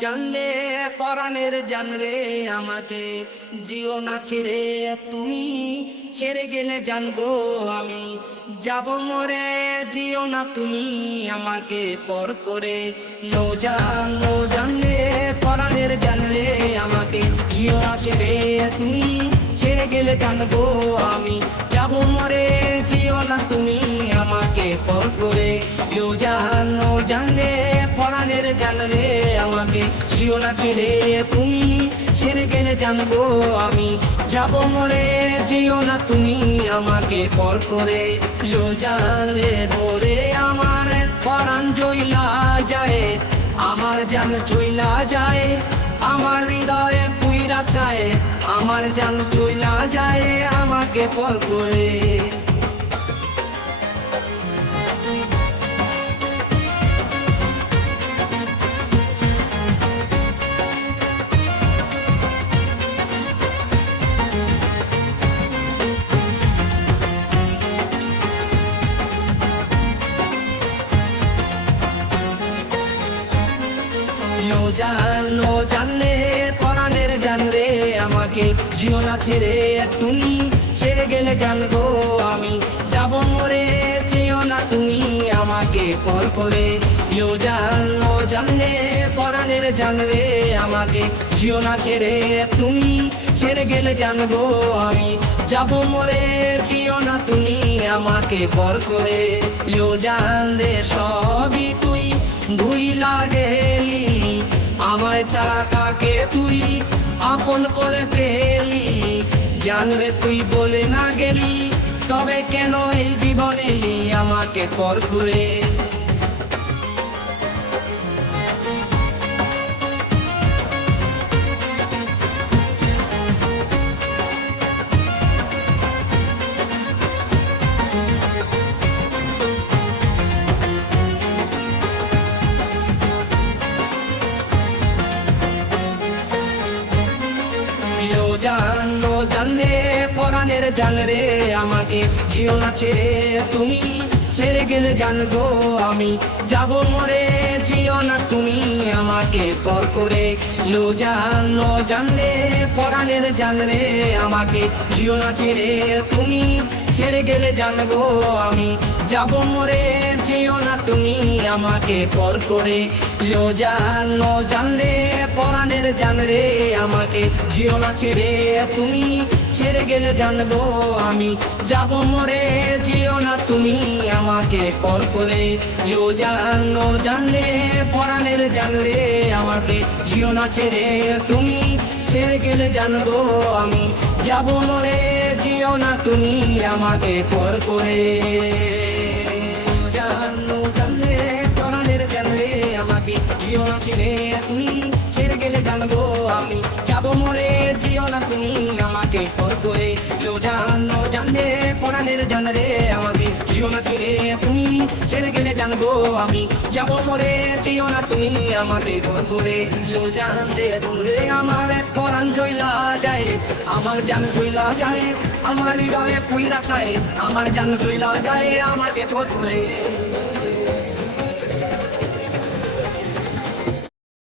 জানলে পরাণের জানরে আমাকে জিও না ছেড়ে তুমি ছেড়ে গেলে জানবো আমি যাব মরে জিও না তুমি আমাকে পর করে জানলে পরাণের জানরে আমাকে জিও না ছেড়ে তুমি ছেড়ে গেলে জানবো আমি যাব মরে জিও না তুমি আমাকে পর করে জানলে পরাণের জানলে আমাকে জিও না ছেড়ে তুমি ছেড়ে গেলে জানবো আমি যাব মরে জিও না তুমি আমাকে পর করে জানলে ধরে আমার পরাণ জইলা যায় আমার জান চইলা যায় আমার হৃদয়ে পুইরা চায় আমার জান চইলা যায় আমাকে পর করে জানলে পরাণের জানলে আমাকে জিও না ছেড়ে তুমি ছেড়ে গেলে জানবো আমি যাব মরে চেয়েও না তুমি আমাকে পর করে জানলে পরাণের জানলে আমাকে জিও না ছেড়ে তুমি ছেড়ে গেলে জানবো আমি যাব মরে চেয়েও না তুমি আমাকে পর করে জানলে সবই তুই ভুইলা গেলি আমায় ছাড়া কাকে তুই আপন করে পেলি জানলে তুই বলে না গেলি তবে কেন এই জীবনে এলি আমাকে পর করে জানলে পরাণের জানরে আমাকে জিও না ছেড়ে তুমি ছেড়ে গেলে জানবো আমি যাব মরে জিও না তুমি আমাকে পর করে জানলে পরাণের জানরে আমাকে জিও না ছেড়ে তুমি ছেড়ে গেলে জানবো আমি যাব মরে জিও না তুমি আমাকে পর করে জানলে পরাণের জানরে আমাকে জিও না ছেড়ে তুমি ছেড়ে গেলে জানবো আমি যাব মরে জিও না তুমি আমাকে পর করে জানলে পরাণের জানরে আমাকে জিও না ছেড়ে তুমি ছেড়ে গেলে জানবো আমি যাব মরে জিও না তুমি আমাকে পর করে জানলে পরাণের জানরে আমাকে জিও না ছেড়ে তুমি ছেড়ে গেলে জানবো আমি যাব মরে জিও না তুমি আমাকে পর করে জানলে পরাণের জানরে আমাকে জিও না ছেড়ে তুমি ছেড়ে গেলে জানবো আমি যাব মরে জিও না তুমি আমাকে পর করে জানলে দূরে আমার পরাণ জইলা যায় আমার জান চইলা যায় আমার হৃদয়ে পুইরা চায় আমার জান চইলা যায় আমাকে পর করে